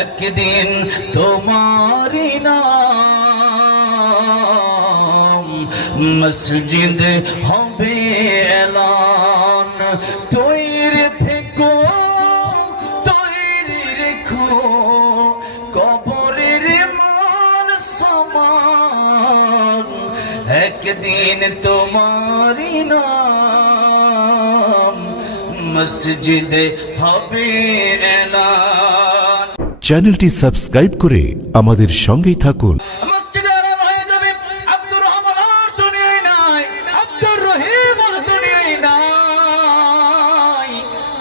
একদিন তোমারি নাম মসজিদ হবে এলান। তৈরি থেকো তৈরি রেখো কবরের মান সমান। একদিন তোমারি নাম মসজিদ হবে এলান। চ্যানেলটি সাবস্ক্রাইব করে আমাদের সঙ্গেই থাকুন। মসজিদে এলান হয়ে যাবে আব্দুর রহমান আর দুনিয়ায় নাই, আব্দুর রহিম আর দুনিয়ায় নাই।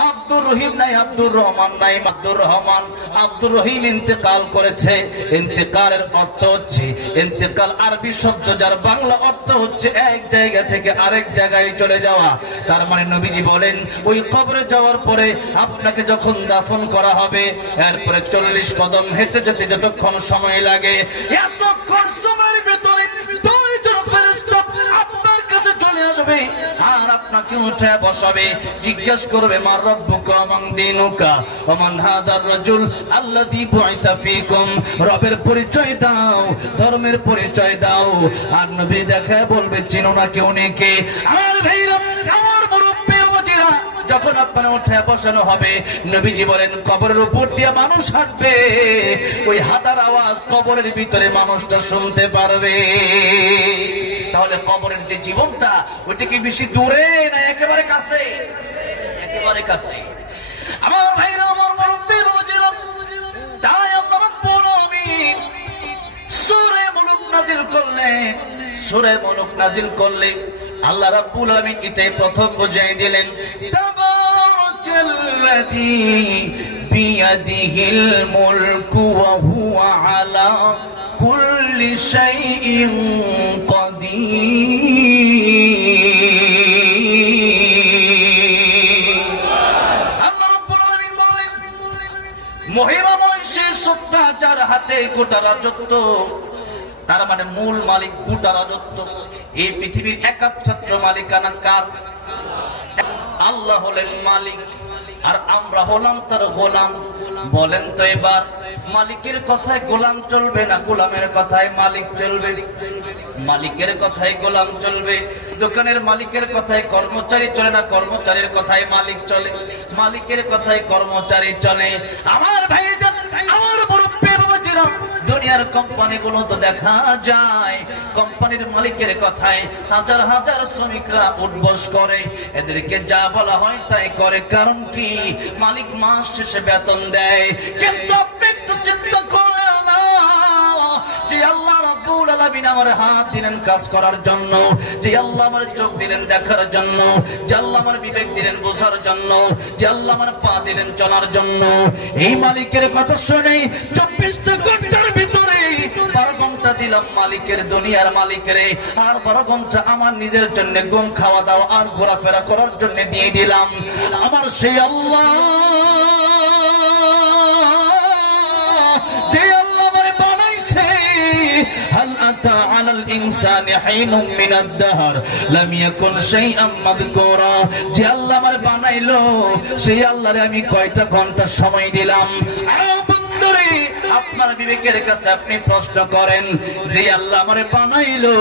আব্দুর রহিম নাই, আব্দুর রহমান নাই। আব্দুর রহমান আব্দুর রহিম ইন্তেকাল করেছে। ইন্তেকালের অর্থ হচ্ছে, ইন্তেকাল আরবি শব্দ যার বাংলা অর্থ হচ্ছে এক জায়গা থেকে আরেক জায়গায় চলে যাওয়া। তার মানে নবীজি বলেন ওই কবরে যাওয়ার পরে আপনাকে যখন দাফন করা হবে এরপরে 40 কদম হেঁটে যেতে যতক্ষণ সময় লাগে, এতক্ষণ সময়ের ভিতরে দুইজন ফেরেশতা আপনার কাছে চলে আসবে আর আপনাকে উঠে বসাবে। জিজ্ঞেস করবে মা রব্বুকা মান দীনুকা ওয়া মান হাদার রাজুল আল্লাযী বুইসা ফীকুম। রবের পরিচয় দাও, ধর্মের পরিচয় দাও। আর নবী দেখায় বলবে চিনো না কেউ নেই কে। আমার ভাইরা, আমার মুরব্বি বাবাজিরা, যখন আপনার উঠে বসানো হবে নবীজি বলেন কবরের উপর দিয়ে মানুষ হাঁটবে, ওই হাঁটার আওয়াজ কবরের ভিতরে মানুষটা শুনতে পারবে। তাহলে কবরের যে জীবনটা ওইটা কি বেশি দূরে না একেবারে কাছে? একেবারে কাছে। আমার ভাইরা, আমার মুরব্বি বাবাজিরা, তাই আল্লাহ রাব্বুল আলামিন সূরা মুলক নাযিল করলেন। সূরা মুলক নাযিল করলে আল্লাহ রাব্বুল আলামিন এটাই প্রথম বুঝিয়ে দিলেন, তাবারাকাল্লাযী বিয়াদিহিল মুলকু ওয়া হুয়া আলা কুল্লি শাইইন কাদির। আল্লাহ রাব্বুল আলামিন বলেন মহিমাময় সে সত্তা যার হাতে গোটা রাজত্ব। তার মানে মূল মালিক গোটা রাজত্ব। এই পৃথিবীর একচ্ছত্র মালিকানা কার? আল্লাহ হলেন মালিক আর আমরা হলাম তার গোলাম। বলেন তো এবার মালিকের কথায় গোলাম চলবে না গোলামের কথায় মালিক চলবে? মালিকের কথায় গোলাম চলবে। দোকানের মালিকের কথায় কর্মচারী চলে না কর্মচারীর কথায় মালিক চলে? মালিকের কথায় কর্মচারী চলে। আমার ভাইজান, আমার মুরব্বি বাবাজিরা, দুনিয়ার কোম্পানিগুলো তো দেখা যায় কোম্পানির মালিকের কথায় হাজার হাজার শ্রমিকরা উঠবস করে, এদেরকে যা বলা হয় তাই করে। কারণ কি? মালিক মাস শেষে বেতন দেয়। কিন্তু আপনি একটু চিন্তা করেন না যে আল্লাহ রাব্বুল আলামিন আমার হাত দিলেন কাজ করার জন্য, যে আল্লাহ আমার চোখ দিলেন দেখার জন্য, যে আল্লাহ আমার বিবেক দিলেন বোঝার জন্য, যে আল্লাহ আমার পা দিলেন চলার জন্য। এই মালিকের কথা শুনে 24 ঘন্টার ভিতরে 12 ঘন্টা দিলাম মালিকের, দুনিয়ার মালিকের, আর 12 ঘন্টা আমার নিজের জন্য ঘুম খাওয়া দাওয়া আর ঘোরাফেরা করার জন্য দিয়ে দিলাম। আমার সেই আল্লাহ, যে আল্লাহ আমারে বানাইছে, হাল আতা আলাল ইনসানি হাইনুম মিনাদ দাহর লাম ইয়াকুন শাইআম মাযকুরা। যে আল্লাহ আমারে বানাইলো সেই আল্লাহরে আমি কয়টা ঘন্টা সময় দিলাম? আপনার বিবেকের কাছে আপনি প্রশ্ন করেন, যে আল্লাহ আমারে বানাইলো,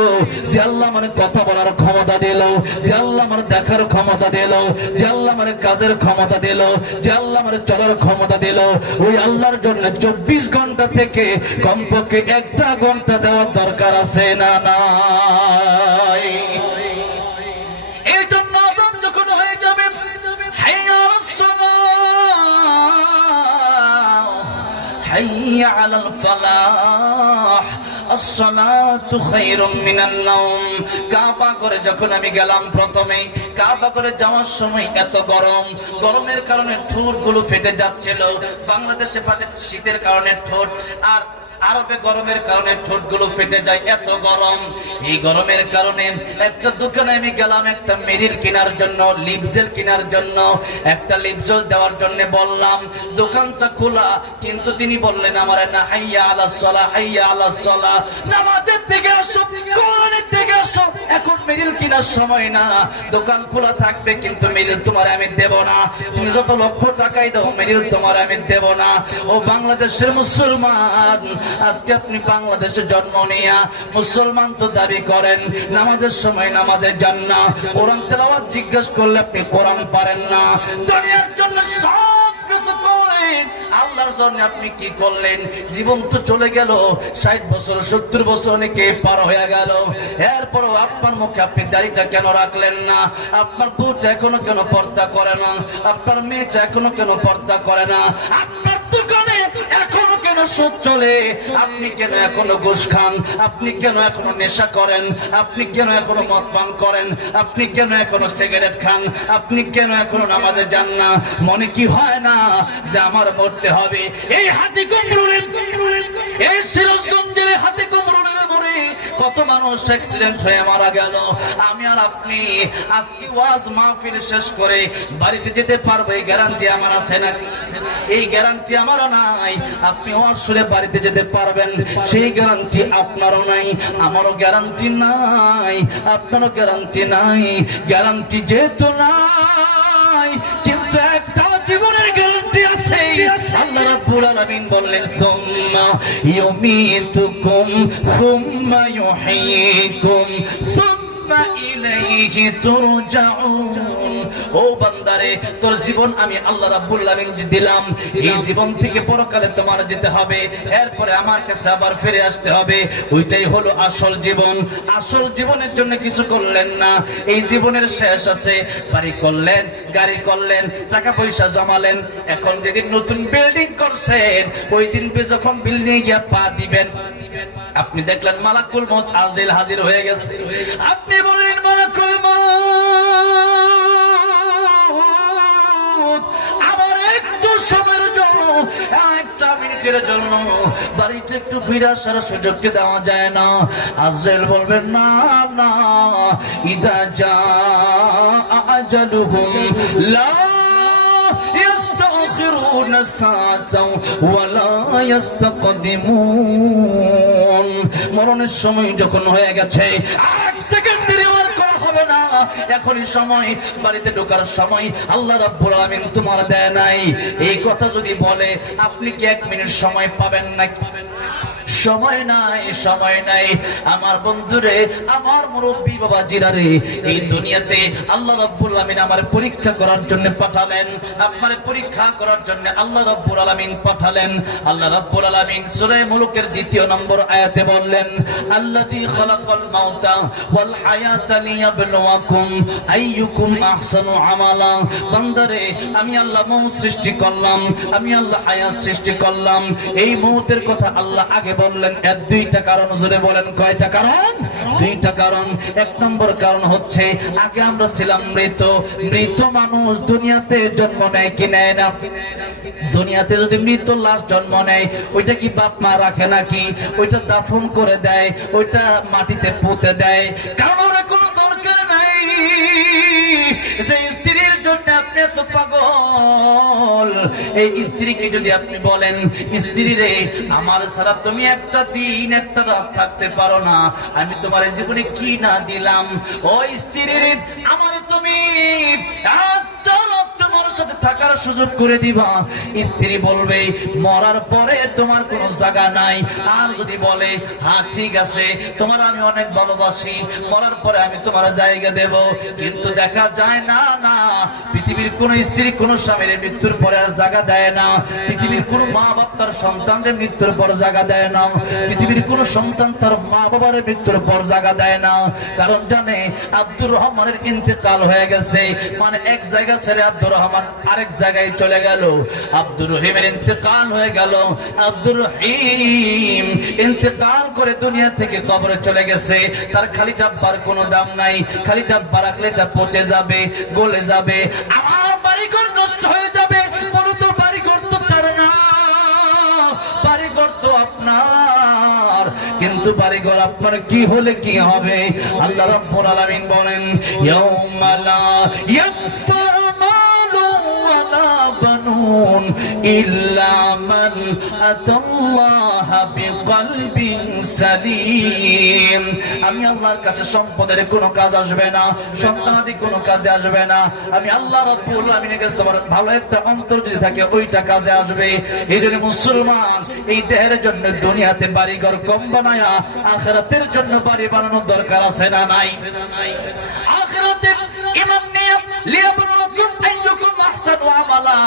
যে আল্লাহ আমারে কথা বলার ক্ষমতা দিল, যে আল্লাহ আমার দেখার ক্ষমতা দিল, যে আল্লাহ আমার কাজের ক্ষমতা দিল, যে আল্লাহ আমার চলার ক্ষমতা দিল, ওই আল্লাহর জন্য 24 ঘন্টা থেকে কমপক্ষে 1টা ঘন্টা দেওয়ার দরকার আছে না নাই? এই জন্য আযান যখন হয়ে যাবে, হাইয়া আলাস সালাহ হাইয়া আলাল ফালাহ আসসালাতু খায়রুম মিনান নাওম। কাবা করে যখন আমি গেলাম, প্রথমেই কাবা করে যাওয়ার সময় এত গরম, গরমের কারণে ঠোঁটগুলো ফেটে যাচ্ছিল। বাংলাদেশে ফাটে শীতের কারণে ঠোঁট, আর আরবে গরমের কারণে ঠোঁটগুলো ফেটে যায়, এত গরম। এই গরমের কারণে একটা দোকানে আমি গেলাম একটা মেরিল কেনার জন্য, লিপজেল কেনার জন্য। একটা লিপজেল দেওয়ার জন্য বললাম, দোকানটা খোলা, কিন্তু তিনি বললেন আমার না, হাইয়া আলাস সালাহ হাইয়া আলাস সালাহ, নামাজের দিকে আসো, কোরআনের দিকে আসো। এখন মিডিল কেনার সময় না, দোকান খোলা থাকবে কিন্তু মিডিল তোমার আমি দেব না। তুমি যত লক্ষ টাকাই দাও মিডিল তোমার আমি দেব না। ও বাংলাদেশের মুসলমান, আজকে আপনি বাংলাদেশে জন্ম নিয়া মুসলমান তো দাবি করেন, নামাজের সময় নামাজে যান না, কোরআন তেলাওয়াত জিজ্ঞেস করলে আপনি কোরআন পারেন না। দুনিয়ার জন্য সব কিছু করলেন, আল্লাহর জন্য আপনি কি করলেন? জীবন তো চলে গেল, 60 বছর 70 বছর অনেকে পার হয়ে গেল। এরপরও আপনার মুখে আপনি দাড়িটা কেন রাখলেন না? আপনার বউটা এখনো কেন পর্দা করে না? আপনার মেয়েটা এখনো কেন পর্দা করে না? আপনার দোকানে এখনো কেন সুদ চলে? আপনি কেন এখনো ঘুষ খান? আপনি কেন এখনো নেশা করেন? আপনি কেন এখনো মদ পান করেন? আপনি কেন এখনো সিগারেট খান? আপনি কেন এখনো নামাজে যান না? মনে কি হয় না যে আমার মরতে হবে? এই হাতি কুমরুলের, এই সিরাজগঞ্জের হাতি কুমরুলের মরে কত মানুষ অ্যাক্সিডেন্ট হয়ে মারা গেল। আমি আর আপনি আজকে ওয়াজ মাহফিল শেষ করে বাড়িতে যেতে পারবো এই গ্যারান্টি আমার আছে নাকি? এই গ্যারান্টি আমারও নাই। আপনি ওয়াজ শুনে বাড়িতে যেতে পারবেন সেই গ্যারান্টি আপনারও নাই, আমারও গ্যারান্টি নাই, আপনারও গ্যারান্টি নাই। গ্যারান্টি যেহেতু নাই, কিন্তু একটা জীবনের গ্যারান্টি আছে। আল্লাহ রাব্বুল আলামিন বললেন, সুম্মা ইউমীতুকুম সুম্মা ইউহয়ীকুম সুম্মা ইলাইহি তুরজাউন। ও বান্দারে, তোর জীবন আমি আল্লাহ রাব্বুল আলামিন দিলাম, এই জীবন থেকে পরকালে তোমার যেতে হবে, এরপরে আমার কাছে আবার ফিরে আসতে হবে। ওইটাই হলো আসল জীবন। আসল জীবনের জন্য কিছু করলেন না, এই জীবনের শেষ আছে। বাড়ি করলেন, গাড়ি করলেন, টাকা পয়সা জমালেন, এখন যেদিন নতুন বিল্ডিং করছেন ওই দিন যখন বিল্ডিং গিয়ে পা দিবেন, আপনি দেখলেন মালাকুল মউত আজরাইল হাজির হয়ে গেছে। আপনি বলেন, মালাকুল মউত আমার একটু সময়ের জন্য, একটা মিনিটের জন্য বাড়িতে একটু ফিরে আসার সুযোগ দেওয়া যায় না? আজরাইল বলবেন, না না, ইদা জা আজালুহুম লা يستأخرون ساعة ولا يستقدمون। মরণের সময় যখন হয়ে গেছে, এক সেকেন্ড দেরি আর করা হবে না। এখনই সময়, বাড়িতে ঢোকার সময় আল্লাহ রাব্বুল আলামিন তোমার দেয় নাই। এই কথা যদি বলে, আপনি কি 1 মিনিট সময় পাবেন নাকি? সময় নাই, সময় নাই। আমার বন্ধুরে, আমার মুরব্বী বাবা জিরারে, এই দুনিয়াতে আল্লাহ রাব্বুল আলামিন আমার পরীক্ষা করার জন্য পাঠালেন, আপনার পরীক্ষা করার জন্য আল্লাহ রাব্বুল আলামিন পাঠালেন। আল্লাহ রাব্বুল আলামিন সূরা মুলুকের 2 নম্বর আয়াতে বললেন, আল্লাযী খালাকাল মাউতা ওয়াল হায়াতা লিয়াবলুয়াকুম আইয়ুকুম আহসানু আমালা। বান্দারে, আমি আল্লাহ মউত সৃষ্টি করলাম, আমি আল্লাহ হায়াত সৃষ্টি করলাম। এই মউতের কথা আল্লাহ আগে বললেন। এর 2টা কারণ, জোরে বলেন কয়টা কারণ? 2টা কারণ। 1 নম্বর কারণ হচ্ছে, আগে আমরা ছিলাম মৃত। মৃত মানুষ দুনিয়াতে জন্ম নেয় কি নেয় না? দুনিয়াতে যদি মৃত লাশ জন্ম নেয়, ওইটা কি বাপ মা রাখে নাকি? ওইটা দাফন করে দেয়, ওইটা মাটিতে পুঁতে দেয়, কারণ ওরা কোনো দরকার নাই। সেই স্ত্রীর জন্য আপনি এত পাগল। এই স্ত্রীকে যদি আপনি বলেন, স্ত্রী রে, আমার ছাড়া তুমি একটা দিন একটা রাত থাকতে পারো না, আমি তোমার জীবনে কি না দিলাম। ও স্ত্রী রে, আমার তুমি তোমার সাথে থাকার সুযোগ করে দিবা। স্ত্রী বলবে, মরার পরে তোমার কোনো জায়গা নাই। আর যদি বলে, হ্যাঁ ঠিক আছে, তোমার আমি অনেক ভালোবাসি, মরার পরে আমি তোমার জায়গা দেব, কিন্তু দেখা যায় না, না, পৃথিবীর কোন স্ত্রী কোন স্বামীর মৃত্যুর পরে আর জায়গা দেয় না। পৃথিবীর কোন মা বাপ তার সন্তানের মৃত্যুর পর জায়গা দেয় না। পৃথিবীর কোন সন্তান তার মা বাবার মৃত্যুর পর জায়গা দেয় না। কারণ জানে, আব্দুর রহমানের ইন্তেকাল হয়ে গেছে, মানে এক জায়গা ছেড়ে আব্দুর রহমান আরেক জায়গায় চলে গেল। আব্দুর রহিমের ইন্তেকাল হয়ে গেল। আব্দুর রহিম ইন্তেকাল করে দুনিয়া থেকে কবরে চলে গেছে। তার খালি ডাব্বার কোনো দাম নাই, খালি ডাব্বা রাখলে এটা পচে যাবে, গলে যাবে, আমার বাড়িঘর নষ্ট হয়ে যাবে। বলো তো, বাড়িঘর তো তার না, বাড়িঘর তো আপনার, কিন্তু বাড়িঘর আপনার কি হলে কি হবে? আল্লাহ রাব্বুল আলামিন বলেন, ইয়াউমা লা ইয়ানফা'ু মালুন ওয়ালা বানুন يدخلون إلا من أتى الله بقلب سليم আমি আল্লাহর কাছে সম্পদের কোনো কাজ আসবে না, সন্তানাদি কোনো কাজে আসবে না। আমি আল্লাহ রাব্বুল আলামিনের কাছে তোমার ভালো একটা অন্তর যদি থাকে ওইটা কাজে আসবে। এই জন্য মুসলমান এই দেহের জন্য দুনিয়াতে বাড়িঘর কম বানায়া আখিরাতের জন্য বাড়ি বানানোর দরকার আছে না নাই? আখিরাতে ইমান নিয়ে লিয়াবলুকুম আইয়ুকুম আহসানু আমালা,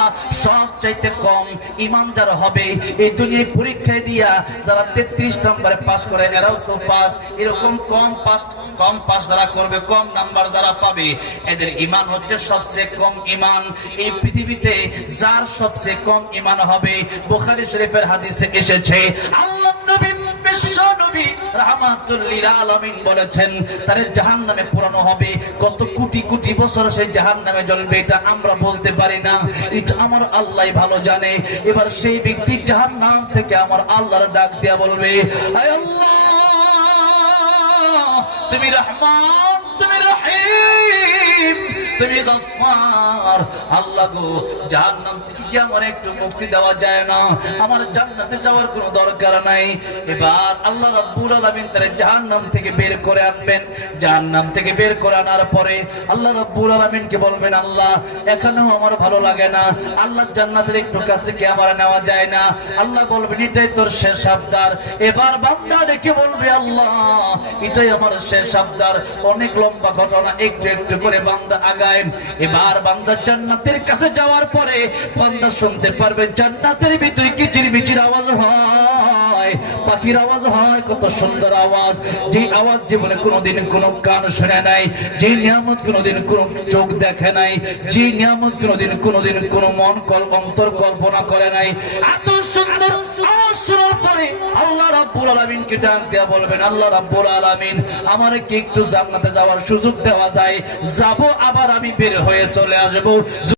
সবচাইতে কম ঈমান যারা হবে এই দুনিয়ায় পরীক্ষায় দিয়া যারা 33 নম্বরে পাস করে এরাও তো পাস, এরকম কম পাস যারা করবে, কম নাম্বার যারা পাবে, এদের ঈমান হচ্ছে সবচেয়ে কম ঈমান। এই পৃথিবীতে যার সবচেয়ে কম ঈমান হবে, বুখারী শরীফের হাদিসে এসেছে আল্লাহর নবী বিশ্ব নবী রাহমাতুল লিল আলামিন বলেছেন তারে জাহান্নামে পোড়ানো হবে। কত কোটি কোটি বছর সেই জাহান্নামে জ্বলবে এটা আমরা বলতে পারি না, এটা আমার আল্লাহই ভালো জানে। এবার সেই ব্যক্তি জাহান্নাম থেকে আমার আল্লাহর ডাক দিয়া বলবে, আয় আল্লাহ তুমি রহমান, তুমি রহিম, তুমি গফফার। আল্লাহ গো, জাহান্নাম থেকে কি আমার একটু মুক্তি দেওয়া যায় না? আমার জান্নাতে যাওয়ার কোনো দরকার নাই। এবার আল্লাহ রাব্বুল আলামিন তারে জাহান্নাম থেকে বের করে আনবেন। জাহান্নাম থেকে বের করে আনার পরে আল্লাহ রাব্বুল আলামিনকে বলবেন, আল্লাহ এখানেও আমার ভালো লাগে না, আল্লাহ জান্নাতের একটু কাছে কি আমার নেওয়া যায় না? আল্লাহ বলবেন, এটাই তোর শেষ আবদার। এবার বান্দা ডেকে বলবে, আল্লাহ এটাই আমার শেষ আবদার। অনেক লম্বা ঘটনা, একটু একটু করে বান্দা আগায়। এবার বান্দা জান্নাতের কাছে যাওয়ার পরে বান্দা শুনতে পারবে জান্নাতের ভিতরে কিচিরমিচির আওয়াজ হয়, পাখির আওয়াজ হয়, কত সুন্দর আওয়াজ। যে আওয়াজ জীবনে কোনোদিন কোনো কান শুনে নাই, যে নিয়ামত কোনোদিন কোনো চোখ দেখে নাই, যে নিয়ামত কোনোদিন কোনো মন অন্তর কল্পনা করে নাই। এত সুন্দর আওয়াজ শোনার পরে আল্লাহ রাব্বুল আলামিনকে ডাক দিয়া বলবেন, আল্লাহ রাব্বুল আলামিন আমারে কি একটু জান্নাতে যাওয়ার সুযোগ দেওয়া যায়? যাব, আবার আমি বের হয়ে চলে আসবো।